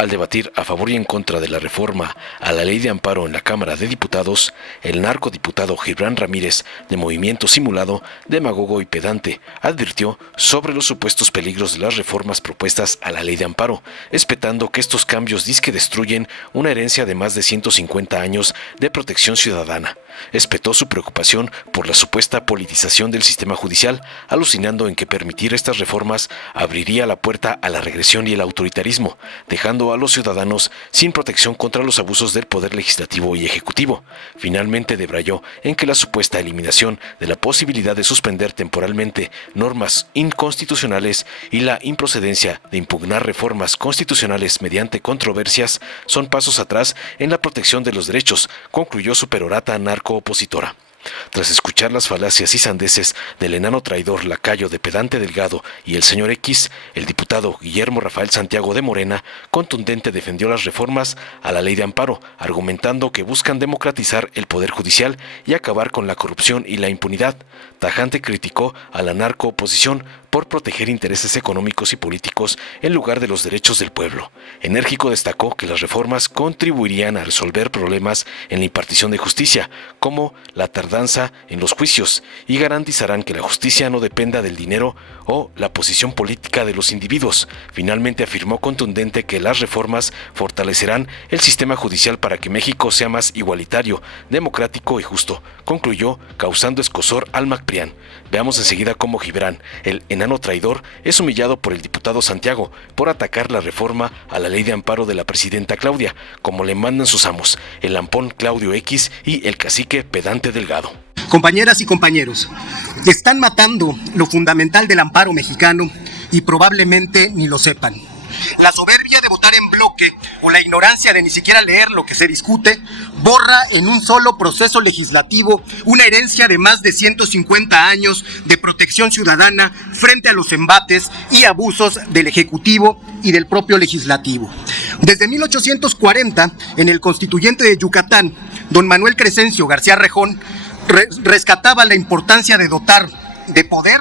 Al debatir a favor y en contra de la reforma a la ley de amparo en la Cámara de Diputados, el narcodiputado Gibran Ramírez, de Movimiento Simulado, demagogo y pedante, advirtió sobre los supuestos peligros de las reformas propuestas a la ley de amparo, espetando que estos cambios disque destruyen una herencia de más de 150 años de protección ciudadana. Espetó su preocupación por la supuesta politización del sistema judicial, alucinando en que permitir estas reformas abriría la puerta a la regresión y el autoritarismo, dejando a los ciudadanos sin protección contra los abusos del poder legislativo y ejecutivo. Finalmente debrayó en que la supuesta eliminación de la posibilidad de suspender temporalmente normas inconstitucionales y la improcedencia de impugnar reformas constitucionales mediante controversias son pasos atrás en la protección de los derechos, concluyó su perorata narcoopositora. Tras escuchar las falacias y sandeces del enano traidor lacayo de Pedante Delgado y el señor X, el diputado Guillermo Rafael Santiago de Morena, contundente defendió las reformas a la ley de amparo, argumentando que buscan democratizar el poder judicial y acabar con la corrupción y la impunidad. Tajante criticó a la narcooposición por proteger intereses económicos y políticos en lugar de los derechos del pueblo. Enérgico destacó que las reformas contribuirían a resolver problemas en la impartición de justicia, como la tardanza en los juicios, y garantizarán que la justicia no dependa del dinero o la posición política de los individuos. Finalmente afirmó contundente que las reformas fortalecerán el sistema judicial para que México sea más igualitario, democrático y justo, concluyó, causando escozor al MacPrián. Veamos enseguida cómo Gibran, el enano traidor, es humillado por el diputado Santiago por atacar la reforma a la ley de amparo de la presidenta Claudia, como le mandan sus amos, el lampón Claudio X y el cacique Pedante Delgado. Compañeras y compañeros, están matando lo fundamental del amparo mexicano y probablemente ni lo sepan. La soberbia de votar en bloque o la ignorancia de ni siquiera leer lo que se discute borra en un solo proceso legislativo una herencia de más de 150 años de protección ciudadana frente a los embates y abusos del Ejecutivo y del propio Legislativo. Desde 1840, en el Constituyente de Yucatán, don Manuel Crescencio García Rejón rescataba la importancia de dotar de poder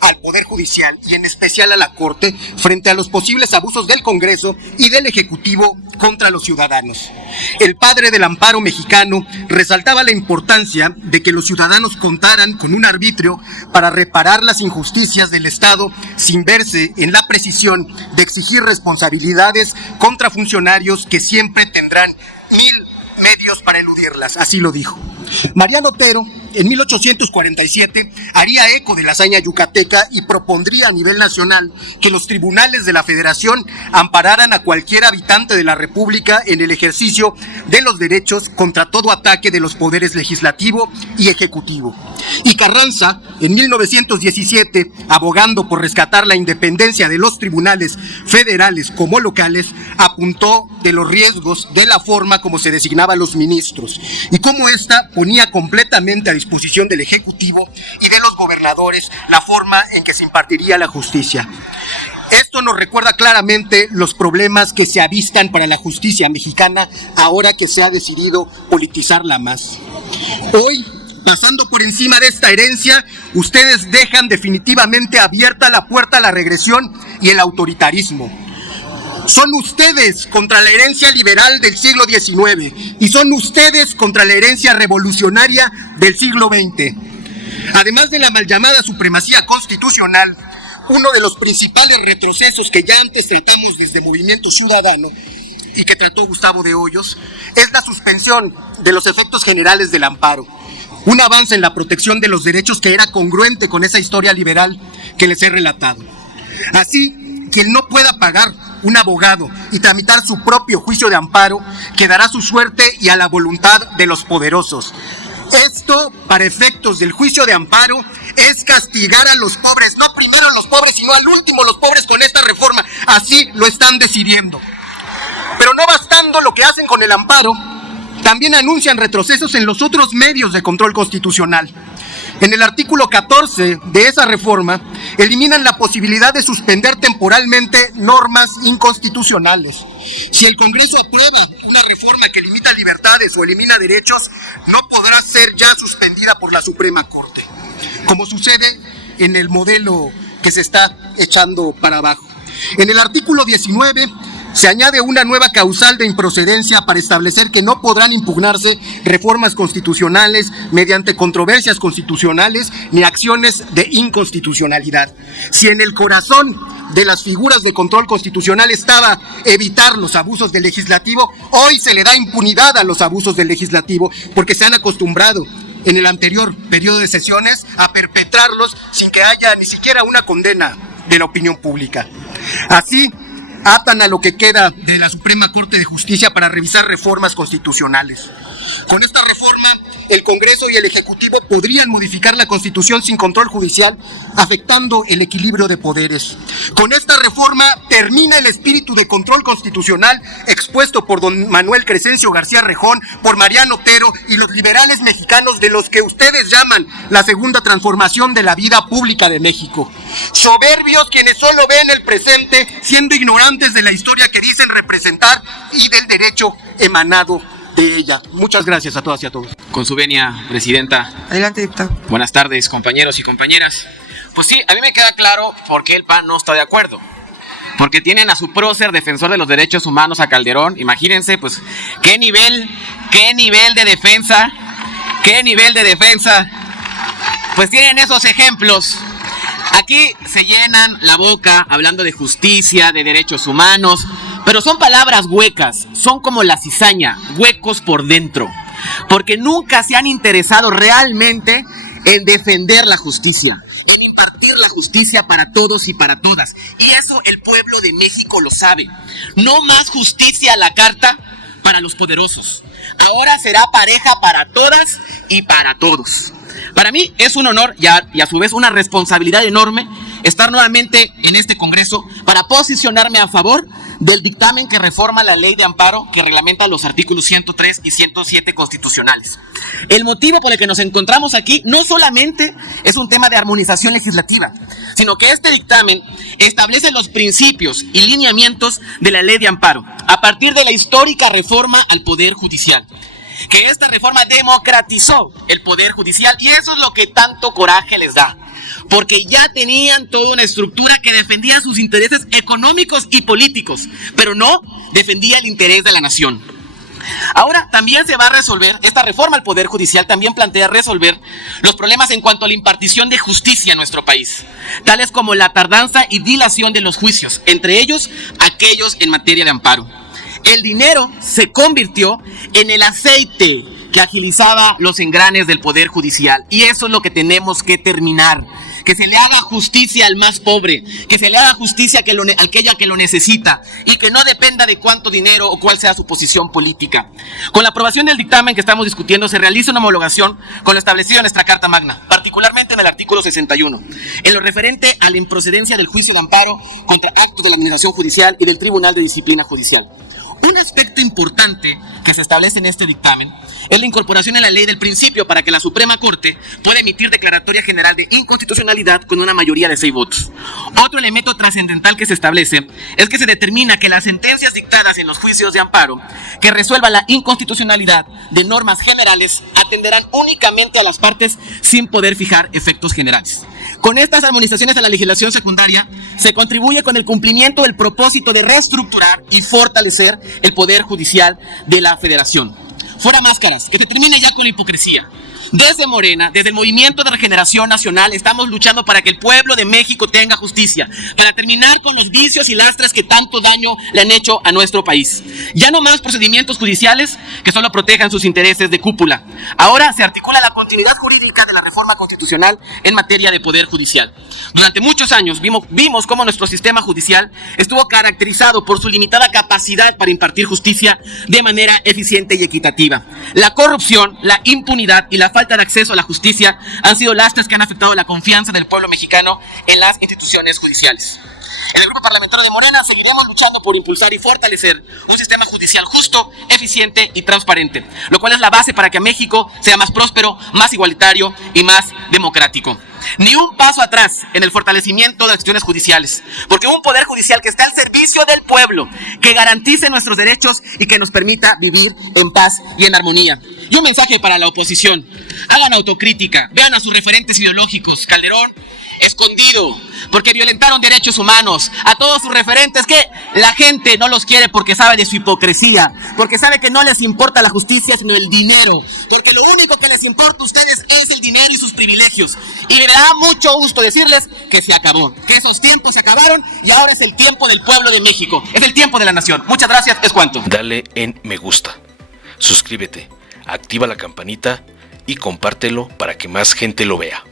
al Poder Judicial y en especial a la Corte frente a los posibles abusos del Congreso y del Ejecutivo contra los ciudadanos. El padre del amparo mexicano resaltaba la importancia de que los ciudadanos contaran con un arbitrio para reparar las injusticias del Estado sin verse en la precisión de exigir responsabilidades contra funcionarios que siempre tendrán medios para eludirlas, así lo dijo. Mariano Otero, en 1847, haría eco de la hazaña yucateca y propondría a nivel nacional que los tribunales de la Federación ampararan a cualquier habitante de la República en el ejercicio de los derechos contra todo ataque de los poderes legislativo y ejecutivo. Y Carranza, en 1917, abogando por rescatar la independencia de los tribunales federales como locales, apuntó de los riesgos de la forma como se designaban los ministros y cómo ésta ponía completamente a disposición del Ejecutivo y de los gobernadores la forma en que se impartiría la justicia. Esto nos recuerda claramente los problemas que se avistan para la justicia mexicana ahora que se ha decidido politizarla más. Hoy, pasando por encima de esta herencia, ustedes dejan definitivamente abierta la puerta a la regresión y el autoritarismo. Son ustedes contra la herencia liberal del siglo XIX y son ustedes contra la herencia revolucionaria del siglo XX. Además de la mal llamada supremacía constitucional, uno de los principales retrocesos que ya antes tratamos desde Movimiento Ciudadano y que trató Gustavo de Hoyos es la suspensión de los efectos generales del amparo. Un avance en la protección de los derechos que era congruente con esa historia liberal que les he relatado. Así, quien no pueda pagar un abogado y tramitar su propio juicio de amparo quedará a su suerte y a la voluntad de los poderosos. Esto, para efectos del juicio de amparo, es castigar a los pobres, no primero a los pobres, sino al último los pobres con esta reforma. Así lo están decidiendo. Pero no bastando lo que hacen con el amparo, también anuncian retrocesos en los otros medios de control constitucional. En el artículo 14 de esa reforma, eliminan la posibilidad de suspender temporalmente normas inconstitucionales. Si el Congreso aprueba una reforma que limita libertades o elimina derechos, no podrá ser ya suspendida por la Suprema Corte, como sucede en el modelo que se está echando para abajo. En el artículo 19 Se añade una nueva causal de improcedencia para establecer que no podrán impugnarse reformas constitucionales mediante controversias constitucionales ni acciones de inconstitucionalidad. Si en el corazón de las figuras de control constitucional estaba evitar los abusos del legislativo, hoy se le da impunidad a los abusos del legislativo porque se han acostumbrado en el anterior periodo de sesiones a perpetrarlos sin que haya ni siquiera una condena de la opinión pública. Así, atan a lo que queda de la Suprema Corte de Justicia para revisar reformas constitucionales. Con esta reforma, el Congreso y el Ejecutivo podrían modificar la Constitución sin control judicial, afectando el equilibrio de poderes. Con esta reforma termina el espíritu de control constitucional expuesto por don Manuel Crescencio García Rejón, por Mariano Otero y los liberales mexicanos de los que ustedes llaman la segunda transformación de la vida pública de México. Soberbios quienes solo ven el presente, siendo ignorantes de la historia que dicen representar y del derecho emanado de ella. Muchas gracias a todas y a todos. Con su venia, presidenta. Adelante, diputado. Buenas tardes, compañeros y compañeras. Pues sí, a mí me queda claro por qué el PAN no está de acuerdo. Porque tienen a su prócer defensor de los derechos humanos, a Calderón. Imagínense, pues, qué nivel de defensa, pues tienen esos ejemplos. Aquí se llenan la boca hablando de justicia, de derechos humanos, pero son palabras huecas, son como la cizaña, huecos por dentro, porque nunca se han interesado realmente en defender la justicia, en impartir la justicia para todos y para todas. Y eso el pueblo de México lo sabe. No más justicia a la carta para los poderosos. Ahora será pareja para todas y para todos. Para mí es un honor y a su vez una responsabilidad enorme estar nuevamente en este Congreso para posicionarme a favor del dictamen que reforma la ley de amparo que reglamenta los artículos 103 y 107 constitucionales. El motivo por el que nos encontramos aquí no solamente es un tema de armonización legislativa, sino que este dictamen establece los principios y lineamientos de la ley de amparo a partir de la histórica reforma al Poder Judicial. Que esta reforma democratizó el Poder Judicial y eso es lo que tanto coraje les da, porque ya tenían toda una estructura que defendía sus intereses económicos y políticos, pero no defendía el interés de la nación. Ahora también se va a resolver, esta reforma al Poder Judicial también plantea resolver los problemas en cuanto a la impartición de justicia en nuestro país, tales como la tardanza y dilación de los juicios, entre ellos aquellos en materia de amparo. El dinero se convirtió en el aceite que agilizaba los engranes del Poder Judicial. Y eso es lo que tenemos que terminar. Que se le haga justicia al más pobre, que se le haga justicia a aquella que lo necesita y que no dependa de cuánto dinero o cuál sea su posición política. Con la aprobación del dictamen que estamos discutiendo se realiza una homologación con lo establecido en nuestra Carta Magna, particularmente en el artículo 61, en lo referente a la improcedencia del juicio de amparo contra actos de la Administración Judicial y del Tribunal de Disciplina Judicial. Un aspecto importante que se establece en este dictamen es la incorporación en la ley del principio para que la Suprema Corte pueda emitir declaratoria general de inconstitucionalidad con una mayoría de 6 votos. Otro elemento trascendental que se establece es que se determina que las sentencias dictadas en los juicios de amparo que resuelvan la inconstitucionalidad de normas generales atenderán únicamente a las partes sin poder fijar efectos generales. Con estas armonizaciones a la legislación secundaria se contribuye con el cumplimiento del propósito de reestructurar y fortalecer el Poder Judicial de la Federación. Fuera máscaras, que se termine ya con la hipocresía. Desde Morena, desde el Movimiento de Regeneración Nacional, estamos luchando para que el pueblo de México tenga justicia, para terminar con los vicios y lastres que tanto daño le han hecho a nuestro país. Ya no más procedimientos judiciales que solo protejan sus intereses de cúpula. Ahora se articula la continuidad jurídica de la reforma constitucional en materia de poder judicial. Durante muchos años vimos cómo nuestro sistema judicial estuvo caracterizado por su limitada capacidad para impartir justicia de manera eficiente y equitativa. La corrupción, la impunidad y la falta de acceso a la justicia han sido lastres que han afectado la confianza del pueblo mexicano en las instituciones judiciales. En el Grupo Parlamentario de Morena seguiremos luchando por impulsar y fortalecer un sistema judicial justo, eficiente y transparente, lo cual es la base para que México sea más próspero, más igualitario y más democrático. Ni un paso atrás en el fortalecimiento de las instituciones judiciales, porque un poder judicial que esté al servicio del pueblo, que garantice nuestros derechos y que nos permita vivir en paz y en armonía. Y un mensaje para la oposición: hagan autocrítica, vean a sus referentes ideológicos, Calderón escondido, porque violentaron derechos humanos, a todos sus referentes que la gente no los quiere porque sabe de su hipocresía, porque sabe que no les importa la justicia sino el dinero, porque lo único que les importa a ustedes es el dinero y sus privilegios. Y me da mucho gusto decirles que se acabó, que esos tiempos se acabaron y ahora es el tiempo del pueblo de México, es el tiempo de la nación. Muchas gracias, es cuanto. Dale en me gusta, suscríbete, activa la campanita y compártelo para que más gente lo vea.